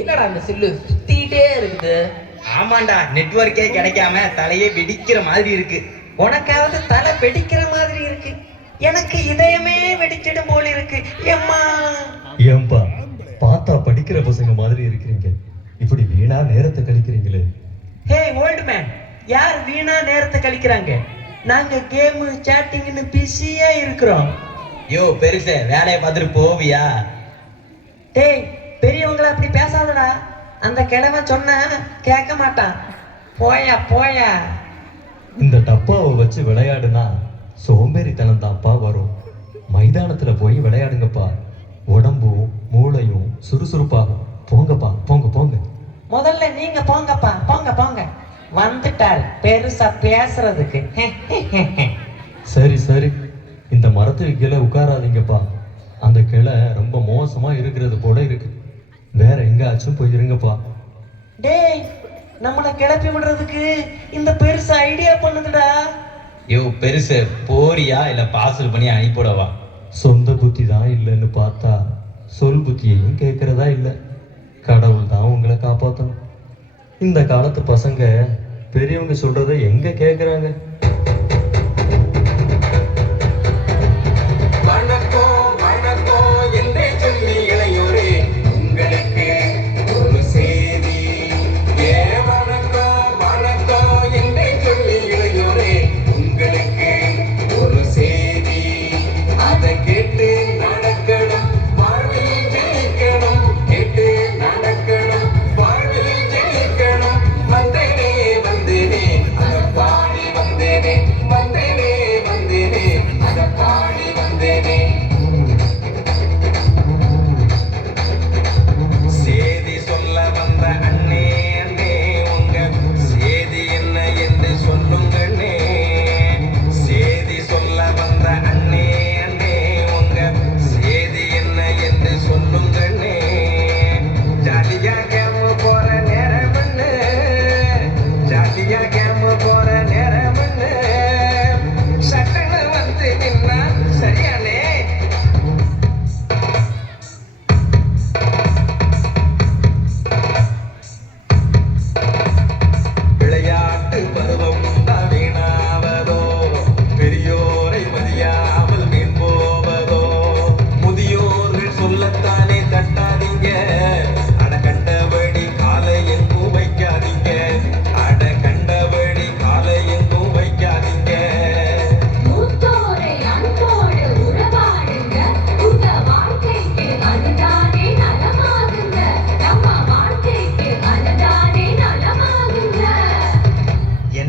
என்னடா அந்த சில்லு சுத்திட்டே இருக்குது? ஆமாண்டா நெட்வொர்க்கே கிடைக்காம தலையே வெடிக்கிற மாதிரி இருக்கு. உனக்காவது தலை வெடிக்கிற மாதிரி இருக்கு. எனக்கு இதயமே வெடிச்சிடும் போல இருக்கு. எம்மா. ஏன்பா பார்த்தா படிக்கிற பசங்க மாதிரி இருக்கிறீங்க. இப்படி வீணா நேரத்தை கழிக்கிறீங்களே. ஹே ஓல்டு மேன் யார் வீணா நேரத்தை கழிக்கிறாங்க? நாங்க கேம் சேட்டிங்னு பிஸியா இருக்கிறோம். யோ பெருச வேலையை பார்த்துட்டு போவியா? டேய் பெரியவங்கள அப்படி பேசாதடா. அந்த கிழவன் சொன்னா கேட்க மாட்டான். போயா போயா. இந்த டப்பாவை வச்சு விளையாடுனா சோம்பேறித்தனம் தான்ப்பா வரும். மைதானத்துல போய் விளையாடுங்கப்பா. உடம்பும் மூளையும் சுறுசுறுப்பாகும். போங்கப்பா போங்க போங்க. முதல்ல நீங்க போங்கப்பா போங்க போங்க. வந்துட்டாள். பெருசா பேசுறதுக்கு. சரி சரி. இந்த மரத்துக்கு கீழே உட்காராதீங்கப்பா. அந்த கிளை ரொம்ப மோசமா இருக்கிறது போல இருக்கு. வேற எங்காச்சும் போய் இருங்கப்பா. டேய் நம்மளை கிளப்பி விடுறதுக்கு இந்த பெருசு ஐடியா பண்ணுதுடா. யோ பெருச போறியா? இல்ல பார்சல் பண்ணி அனுப்பிவிடவா? சொந்த புத்தி தான் இல்லைன்னு பார்த்தா சொல் புத்தியையும் கேட்கறதா இல்லை. கடவுள் தான் உங்களை காப்பாற்றணும் இந்த காலத்து பசங்க பெரியவங்க சொல்றதை எங்க கேட்குறாங்க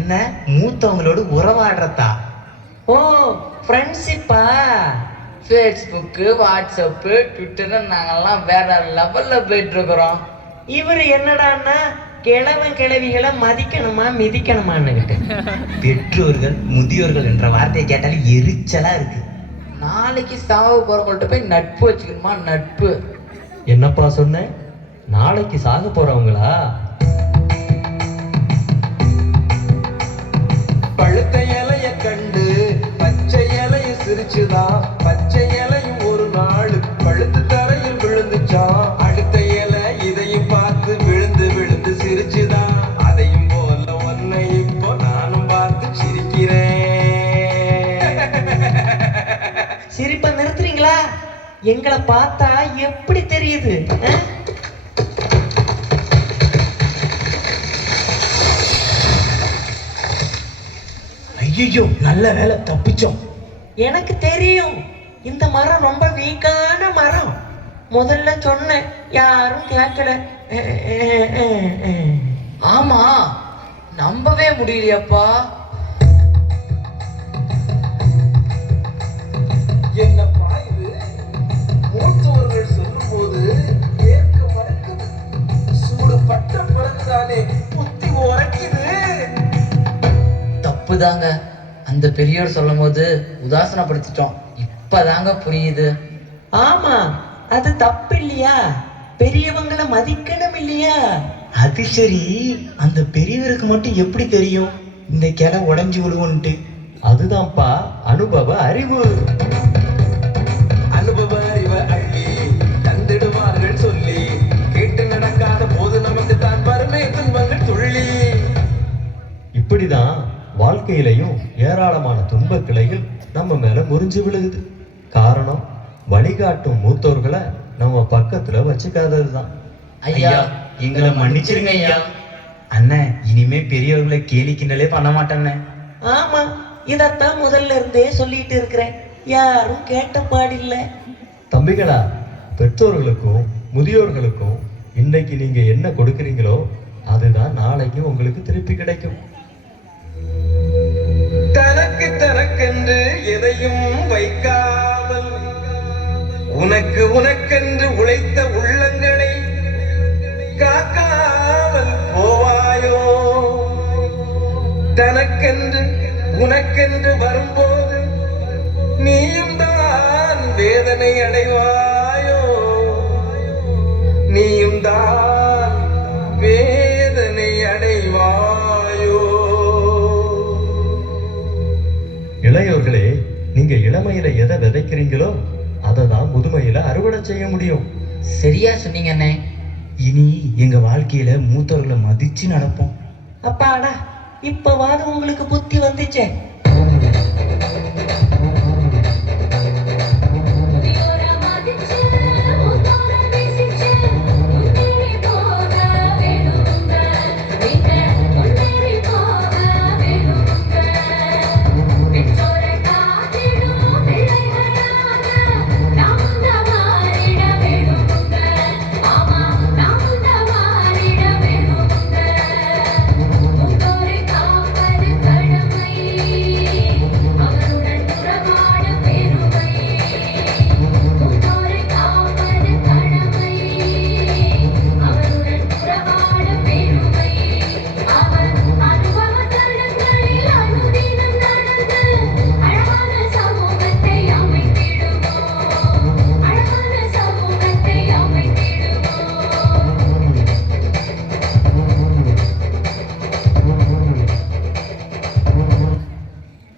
என்ன மூத்தவங்களோடு உறவாடுறதா? ஓ ஃப்ரெண்ட்ஷிப்பா ஃபேஸ்புக்கு வாட்ஸ்அப்பு ட்விட்டரு நாங்கெல்லாம் வேற லெவல்ல போயிட்டு இருக்கிறோம் இவர் என்னடான்னா கிழவன் கிழவிகளை மதிக்கணுமா மிதிக்கணுமான்னுகிட்டு. பெற்றோர்கள் முதியோர்கள் என்ற வார்த்தையை கேட்டாலே எரிச்சலா இருக்கு. நாளைக்கு சாவு போறவங்கள்ட்ட போய் நட்பு வச்சுக்கணுமா நட்பு? என்னப்பா சொன்னேன் நாளைக்கு சாக போறவங்களா? பழுத்த இலைய கண்டு பச்சை இலைய சிரிச்சுதான் பச்சை இலையும் ஒரு நாள் பழுத்து தரையில் விழுந்துச்சான் அடுத்த இலை இதையும் பார்த்து விழுந்து விழுந்து சிரிச்சுதான் அதையும் போல ஒன்னை இப்போ நானும் பார்த்து சிரிக்கிறேன். சிரிப்ப நிறுத்துறீங்களா? எங்களை பார்த்தா எப்படி தெரியுது ஐயோ நல்ல வேலை தப்பிச்சோம். எனக்கு தெரியும் இந்த மரம் ரொம்ப வீக்கான மரம். முதல்ல சொன்னேன் யாரும் கேட்கல. ஆமா நம்பவே முடியலையப்பா. மூத்தவர்கள் மறுக்குது. சூடு பட்ட பிறகுதானே புத்தி உரைக்குது. தப்பு தாங்க அந்த பெரியோர் சொல்லும் போது உதாசனப்படுத்திட்டோம். இப்பதாங்க புரியுது. ஆமா அது தப்பு இல்லையா பெரியவங்களை மதிக்கணும் இல்லையா அது சரி. அந்த பெரியவருக்கு மட்டும் எப்படி தெரியும்? இந்த கிளை உடஞ்சி விடுவோன்ட்டு அதுதான்ப்பா அனுபவ அறிவு. அனுபவ அறிவை அள்ளி தந்திடுவார்கள் சொல்லி. கேட்டு நடக்காத போது நமக்கு தான் பருமை துன்பங்கள் சொல்லி இப்படிதான் பூமியிலையும் ஏராளமான துன்பக் கிளைகள் நம்ம மேல முறிஞ்சு விழுகுது. காரணம் வழிகாட்டும் மூத்தோர்களை நம்ம பக்கத்துல வச்சுக்காததுதான். ஐயா எங்களை மன்னிச்சிருங்க ஐயா. அண்ணன் இனிமே பெரியவர்களை கேலி கிண்டலே பண்ண மாட்டேண்ணே ஆமா இதத்தான் முதல்ல இருந்தே சொல்லிட்டு இருக்கிறேன். யாரும் கேட்ட பாடில்லை. தம்பிகளா பெற்றோர்களுக்கும் முதியோர்களுக்கும் இன்னைக்கு நீங்க என்ன கொடுக்குறீங்களோ அதுதான் நாளைக்கு உங்களுக்கு திருப்பி கிடைக்கும். உனக்கு உனக்கென்று உழைத்த உள்ளங்களை காக்காமல் போவாயோ? தனக்கென்று உனக்கென்று வரும்போது நீயும் தான் வேதனை அடைவாயோ? நீயும் தான் வேதனை அடைவாயோ? இளையோர்களே நீங்க இளமையில எதை விதைக்கிறீங்களோ அதை தான் முதுமையில அறுவடை செய்ய முடியும். சரியா சொன்னீங்க அண்ணே. இனி எங்க வாழ்க்கையில மூத்தவர்களை மதிச்சு நடப்போம். அப்பாடா இப்பவாது உங்களுக்கு புத்தி வந்துச்சே.